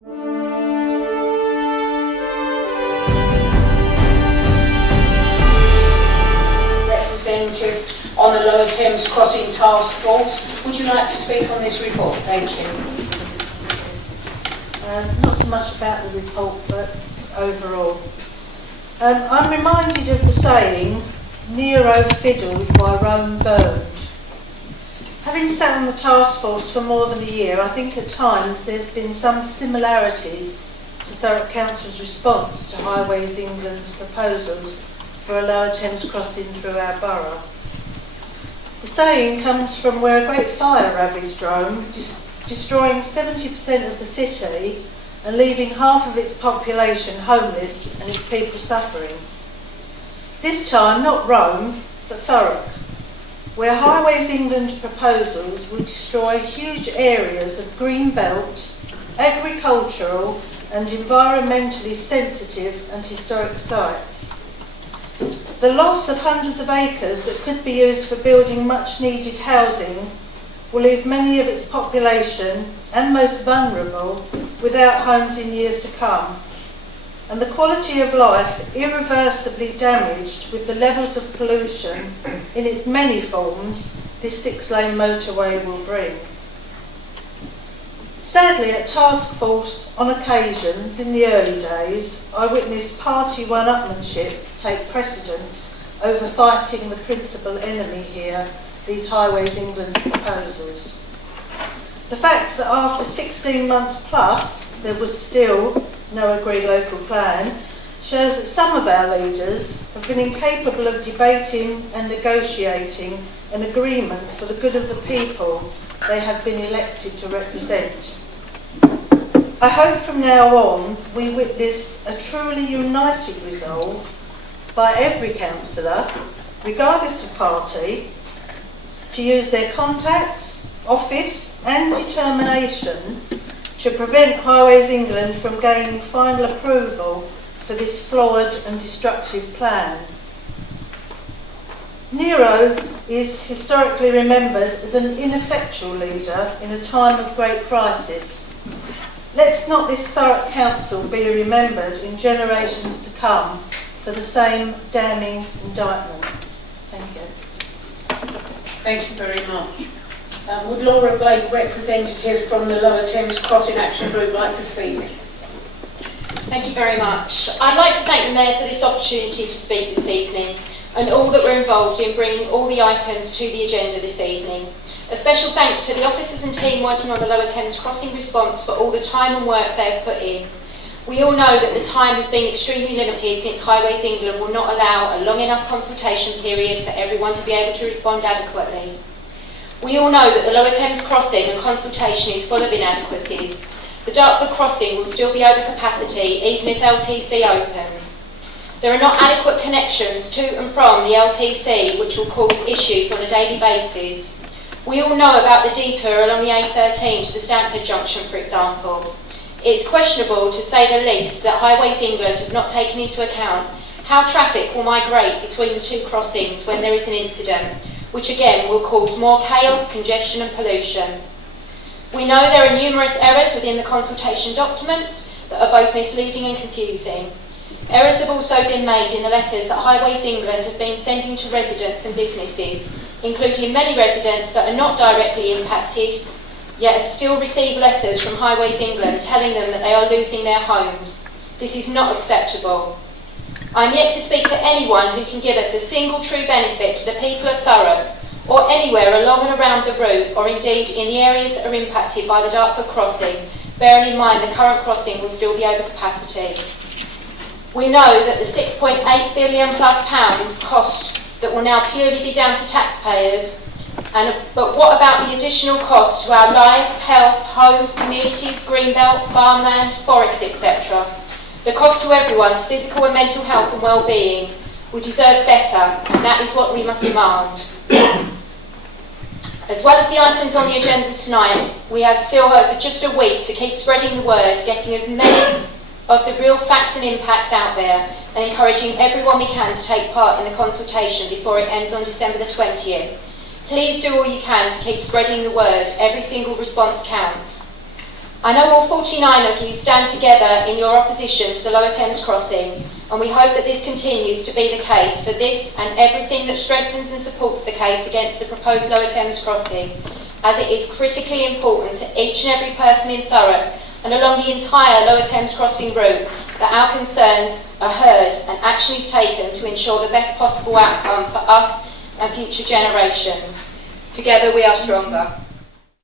Representative on the Lower Thames Crossing Task Force. Would you like to speak on this report? Thank you. Not so much about the report, but overall. I'm reminded of the saying, Nero fiddled while Rome burned. Having sat on the task force for more than a year, I think at times there's been some similarities to Thurrock Council's response to Highways England's proposals for a Lower Thames Crossing through our borough. The saying comes from where a great fire ravaged Rome, destroying 70% of the city and leaving half of its population homeless and its people suffering. This time, not Rome, but Thurrock, where Highways England proposals would destroy huge areas of green belt, agricultural and environmentally sensitive and historic sites. The loss of hundreds of acres that could be used for building much needed housing will leave many of its population and most vulnerable without homes in years to come, and the quality of life irreversibly damaged with the levels of pollution in its many forms this 6-lane motorway will bring. Sadly, at task force on occasions in the early days, I witnessed party one-upmanship take precedence over fighting the principal enemy here, these Highways England proposals. The fact that after 16 months plus there was still no agreed local plan shows that some of our leaders have been incapable of debating and negotiating an agreement for the good of the people they have been elected to represent. I hope from now on we witness a truly united resolve by every councillor, regardless of party, to use their contacts, office and determination to prevent Highways England from gaining final approval for this flawed and destructive plan. Nero is historically remembered as an ineffectual leader in a time of great crisis. Let's not this Thurrock Council be remembered in generations to come for the same damning indictment. Thank you. Thank you very much. Would Laura Blake, representative from the Lower Thames Crossing Action Group, like to speak? Thank you very much. I'd like to thank the Mayor for this opportunity to speak this evening and all that were involved in bringing all the items to the agenda this evening. A special thanks to the officers and team working on the Lower Thames Crossing response for all the time and work they have put in. We all know that the time has been extremely limited since Highways England will not allow a long enough consultation period for everyone to be able to respond adequately. We all know that the Lower Thames Crossing and consultation is full of inadequacies. The Dartford Crossing will still be over capacity even if LTC opens. There are not adequate connections to and from the LTC, which will cause issues on a daily basis. We all know about the detour along the A13 to the Stamford Junction, for example. It's questionable, to say the least, that Highways England have not taken into account how traffic will migrate between the two crossings when there is an incident, which again will cause more chaos, congestion and pollution. We know there are numerous errors within the consultation documents that are both misleading and confusing. Errors have also been made in the letters that Highways England have been sending to residents and businesses, including many residents that are not directly impacted, yet still receive letters from Highways England telling them that they are losing their homes. This is not acceptable. I am yet to speak to anyone who can give us a single true benefit to the people of Thurrock, or anywhere along and around the route, or indeed in the areas that are impacted by the Dartford Crossing, bearing in mind the current crossing will still be over capacity. We know that the £6.8 billion plus cost that will now purely be down to taxpayers, but what about the additional cost to our lives, health, homes, communities, greenbelt, farmland, forests, etc.? The cost to everyone's physical and mental health and well-being. We deserve better, and that is what we must demand. As well as the items on the agenda tonight, we have still over just a week to keep spreading the word, getting as many of the real facts and impacts out there, and encouraging everyone we can to take part in the consultation before it ends on December the 20th. Please do all you can to keep spreading the word. Every single response counts. I know all 49 of you stand together in your opposition to the Lower Thames Crossing, and we hope that this continues to be the case for this and everything that strengthens and supports the case against the proposed Lower Thames Crossing, as it is critically important to each and every person in Thurrock and along the entire Lower Thames Crossing route that our concerns are heard and action is taken to ensure the best possible outcome for us and future generations. Together we are stronger.